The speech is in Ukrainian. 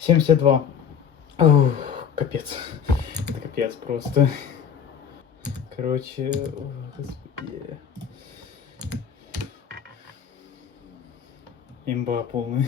72. Ух, капец. Это капец просто. Короче, о, господи. Имба полная.